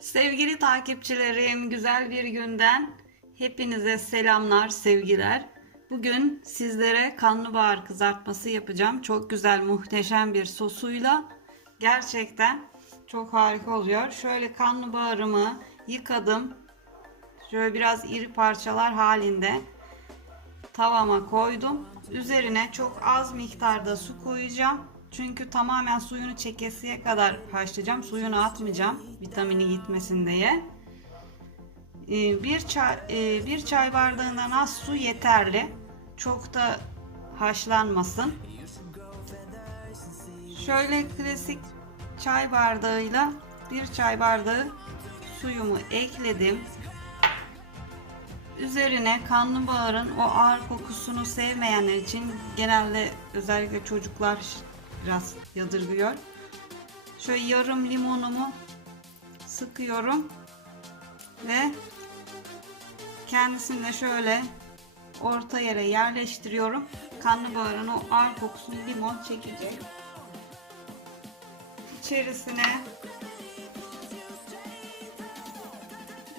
Sevgili takipçilerim, güzel bir günden hepinize selamlar, sevgiler. Bugün sizlere karnabahar kızartması yapacağım. Çok güzel, muhteşem bir sosuyla. Gerçekten çok harika oluyor. Şöyle karnabaharımı yıkadım. Şöyle biraz iri parçalar halinde tavama koydum. Üzerine çok az miktarda su koyacağım. Çünkü tamamen suyunu çekesiye kadar haşlayacağım. Suyunu atmayacağım vitamini gitmesin diye. Ee, Bir çay, e, bir çay bardağından az su yeterli. Çok da haşlanmasın. Şöyle klasik çay bardağıyla bir çay bardağı suyumu ekledim. Üzerine karnabaharın o ağır kokusunu sevmeyenler için genelde özellikle çocuklar biraz yadırgıyor. Şöyle yarım limonumu sıkıyorum ve kendisini de şöyle orta yere yerleştiriyorum. Karnabaharın o ağır kokusunu limon çekecek. İçerisine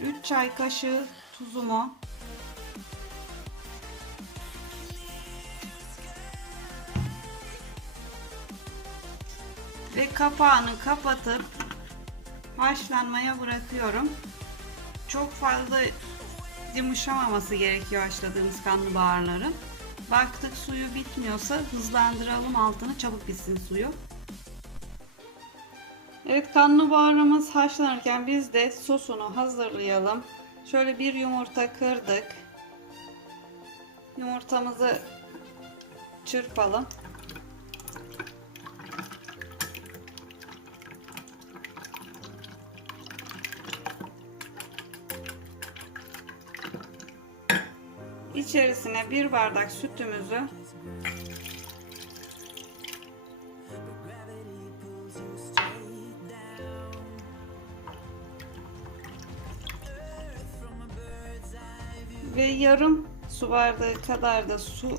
3 çay kaşığı tuzumu ve kapağını kapatıp haşlanmaya bırakıyorum. Çok fazla yumuşamaması gerekiyor haşladığımız karnabaharların. Baktık suyu bitmiyorsa hızlandıralım altını çabuk bitsin suyu. Evet karnabaharımız haşlanırken biz de sosunu hazırlayalım. Şöyle bir yumurta kırdık. Yumurtamızı çırpalım. İçerisine bir bardak sütümüzü ve yarım su bardağı kadar da su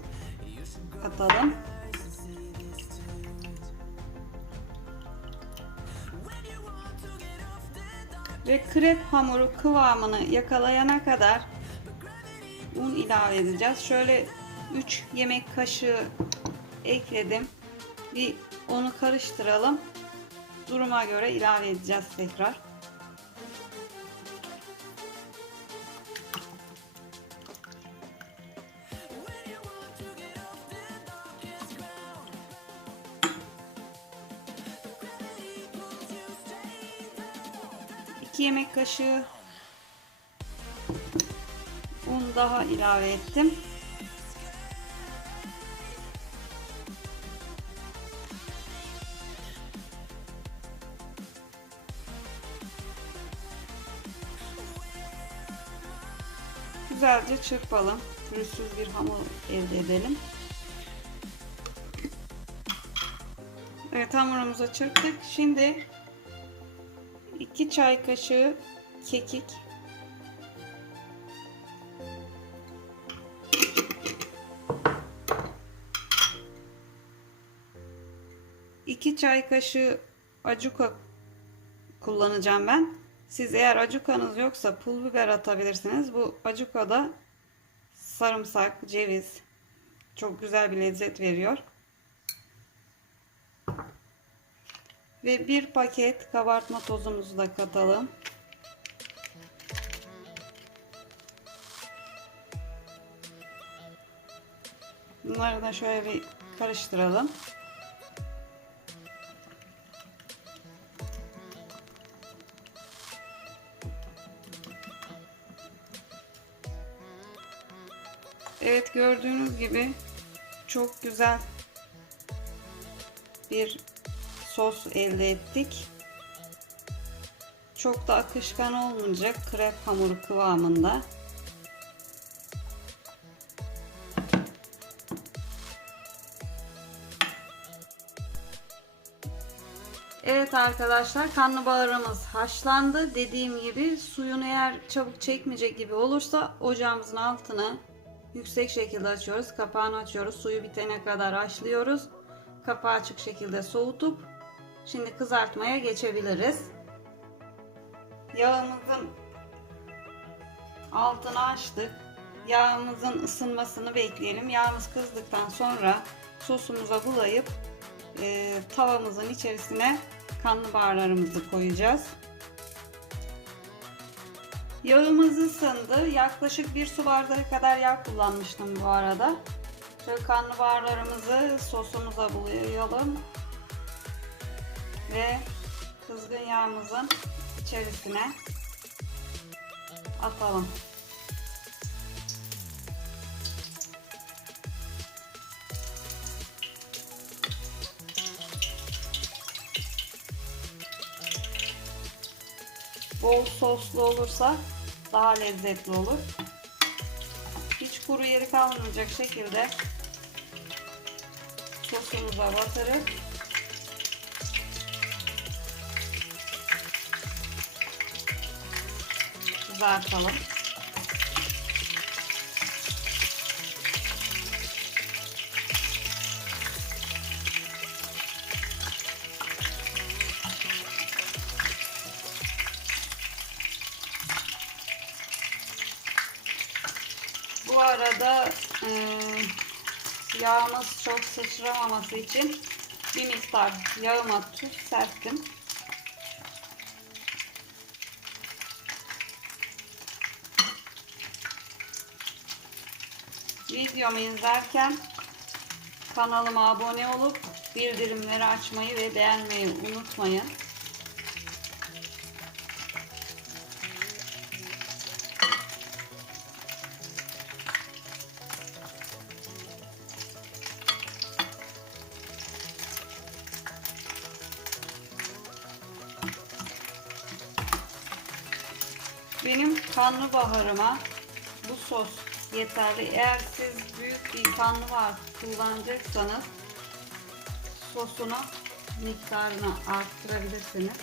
katalım. Ve krep hamuru kıvamını yakalayana kadar un ilave edeceğiz. Şöyle 3 yemek kaşığı ekledim. Bir onu karıştıralım. Duruma göre ilave edeceğiz tekrar. İki yemek kaşığı un daha ilave ettim. Güzelce çırpalım. Pürüzsüz bir hamur elde edelim. Evet hamurumuzu çırptık. Şimdi 2 çay kaşığı kekik çay kaşığı acuka kullanacağım ben. Siz eğer acukanız yoksa pul biber atabilirsiniz. Bu acuka da sarımsak, ceviz çok güzel bir lezzet veriyor. Ve bir paket kabartma tozumuzu da katalım. Bunları da şöyle bir karıştıralım. Evet gördüğünüz gibi çok güzel bir sos elde ettik. Çok da akışkan olmayacak krep hamuru kıvamında. Evet arkadaşlar karnabaharımız haşlandı. Dediğim gibi suyunu eğer çabuk çekmeyecek gibi olursa ocağımızın altını yüksek şekilde açıyoruz. Kapağını açıyoruz. Suyu bitene kadar haşlıyoruz. Kapağı açık şekilde soğutup şimdi kızartmaya geçebiliriz. Yağımızın altını açtık. Yağımızın ısınmasını bekleyelim. Yağımız kızdıktan sonra sosumuza bulayıp e, tavamızın içerisine karnabaharlarımızı koyacağız. Yağımız ısındı. Yaklaşık bir su bardağı kadar yağ kullanmıştım bu arada. Şöyle karnabaharlarımızı sosumuza bulayalım. Ve kızgın yağımızın içerisine atalım. Bol soslu olursa daha lezzetli olur. Hiç kuru yeri kalmayacak şekilde sosumuza batırıp kızartalım. Arada e, yağımız çok sıçramaması için bir miktar yağıma tuz serptim. Videomu izlerken kanalıma abone olup bildirimleri açmayı ve beğenmeyi unutmayın. Benim karnabaharıma bu sos yeterli. Eğer siz büyük bir karnabahar kullanacaksanız sosunu miktarını arttırabilirsiniz.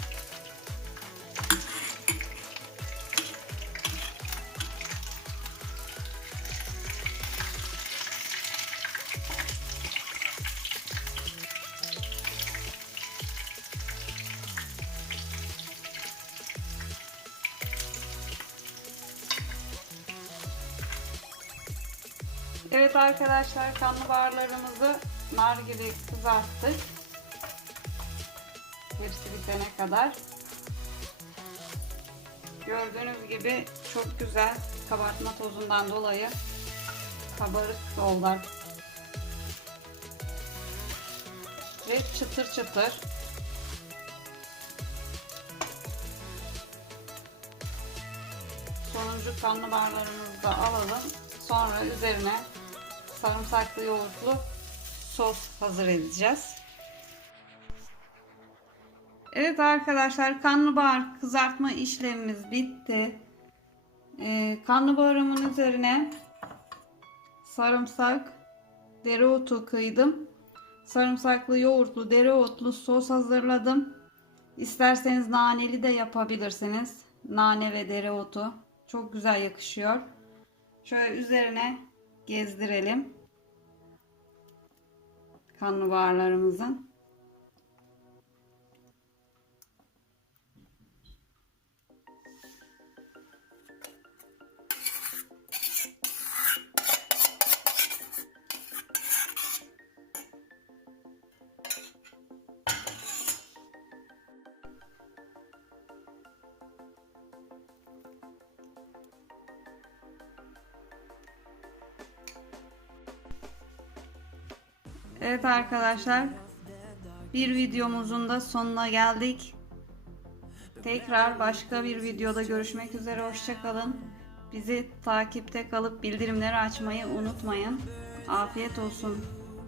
Evet arkadaşlar karnabaharlarımızı nar gibi kızarttık. Hepsi bitene kadar. Gördüğünüz gibi çok güzel kabartma tozundan dolayı kabarık oldular. Ve çıtır çıtır. Sonuncu karnabaharlarımızı da alalım. Sonra üzerine sarımsaklı yoğurtlu sos hazır edeceğiz. Evet arkadaşlar karnabahar kızartma işlemimiz bitti. Ee, karnabaharımın üzerine sarımsak, dereotu kıydım. Sarımsaklı yoğurtlu dereotlu sos hazırladım. İsterseniz naneli de yapabilirsiniz. Nane ve dereotu çok güzel yakışıyor. Şöyle üzerine gezdirelim. Karnabaharlarımızın. Evet arkadaşlar. Bir videomuzun da sonuna geldik. Tekrar başka bir videoda görüşmek üzere. Hoşçakalın. Bizi takipte kalıp bildirimleri açmayı unutmayın. Afiyet olsun.